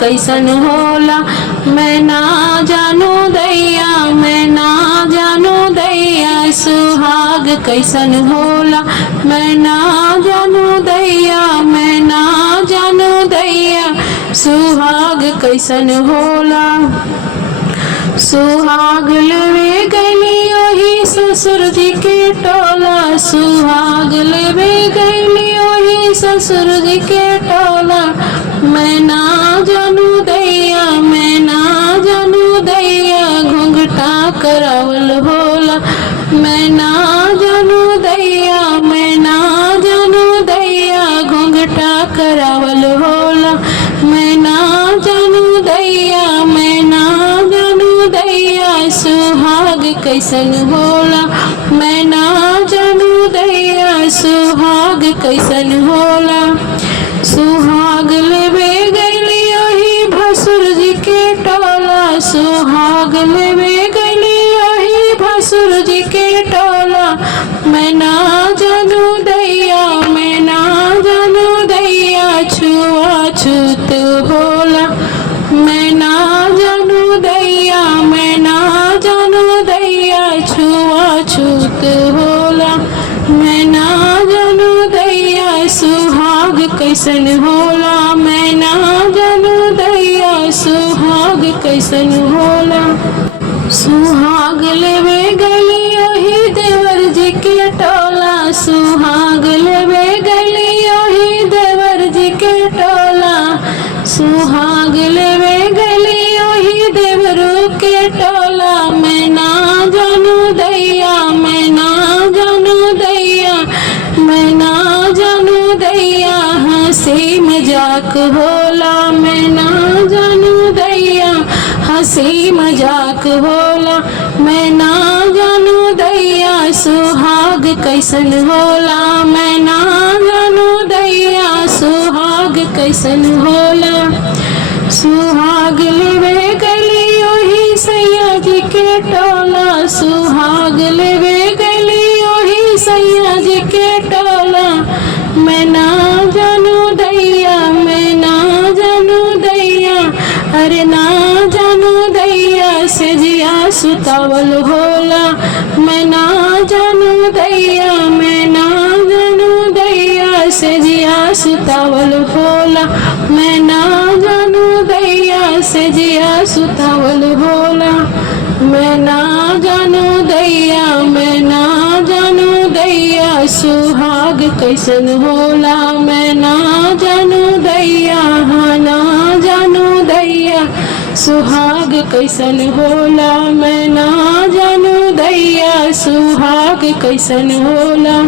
कैसन होला मैं ना जानू दैया, मैं ना जानू दैया। सुहाग कैसन होला मैं ना जानू दैया, मैं ना जानू दैया। सुहाग कैसन होला। सुहाग लेवे गईली ओही ससुर जी के टोला, सुहाग लेवे गईली ओही ससुर जी के टोला। मैं ना जानू दैया, मैं ना जानू दैया। घूंघटा करावल होला मैं ना जानू दैया, मैं ना जानू दैया। घूंघटा करावल होला मैं ना जानू दैया, मैं ना जानू दैया। सुहाग कैसन होला मैं ना जानू दैया, सुहाग कैसन होला। सुहाग लेवे गईली ओही भसुर जी के टोला, सुहाग लेवे गईली ओही भसुर जी के टोला। मैं ना जानू दैया, मैं ना जानू दैया। छुआछूत होला मैं ना जानू दैया, मैं ना जानू दैया। छुआछूत होला मैं ना जानू दैया। सुहाग कैसन होला मैं ना जानू दैया, सुहाग कैसन होला। सुहाग लेवे गईली ओही देवर जी के टोला, सुहाग लेवे गईली ओही देवर जी के टोला। सुहाग लेवे गईली ओही देवरू के टोला। मैं ना जानू दैया, मैं ना जानू दैया, मैं ना जानू दैया। हंसी मजाक होला मैं ना जानू दैया, हंसी मजाक होला मैं ना जानू दैया। सुहाग कैसन होला मैं ना जानू दैया, सुहाग कैसन होला। सुहाग लेवे गईली ओही सैया जी के टोला, सुहाग लेवे गईली ओही सैया जी के टोला। मैं ना जानू दैया, मैं ना जानू दैया। अरे ना जानू दैया से जिया सुतावल होला मैं ना जानू दैया, मैं ना जानू दैया। से जिया सुतावल होला मैं ना जानू दैया, से जिया सुतावल होला मैं ना जानू दैया, मैं ना जानू दैया। सुहाग कैसन होला मैं ना जानू दैया, हाँ ना जानू दैया। सुहाग कैसन होला मैं ना जानू दैया, सुहाग कैसन होला।